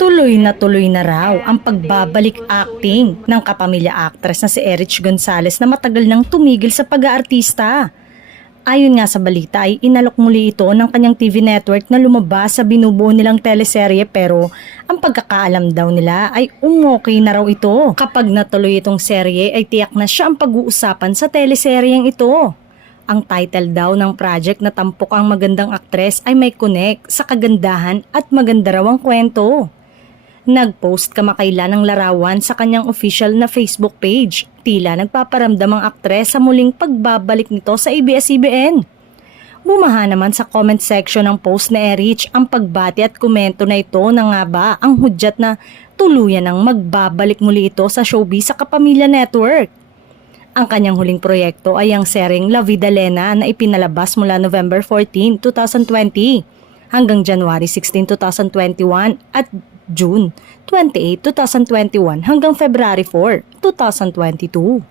Tuloy na raw ang pagbabalik acting ng kapamilya actress na si Erich Gonzalez na matagal nang tumigil sa pag-aartista. Ayon nga sa balita ay inalok muli ito ng kanyang TV network na lumabas sa binubuo nilang teleserye, pero ang pagkakaalam daw nila ay umokay na raw ito. Kapag natuloy itong serye ay tiyak na siya ang pag-uusapan sa teleseryeng ito. Ang title daw ng project na tampok ang magandang aktres ay may connect sa kagandahan at maganda raw ang kwento. Nag-post kamakailan ng larawan sa kanyang official na Facebook page. Tila nagpaparamdam ang aktres sa muling pagbabalik nito sa ABS-CBN. Bumaha naman sa comment section ng post na Erich ang pagbati at komento na ito na nga ba ang hudyat na tuluyan ng magbabalik muli ito sa showbiz sa Kapamilya Network. Ang kanyang huling proyekto ay ang seryeng La Vida Lena na ipinalabas mula November 14, 2020 hanggang January 16, 2021 at June 28, 2021 hanggang February 4, 2022.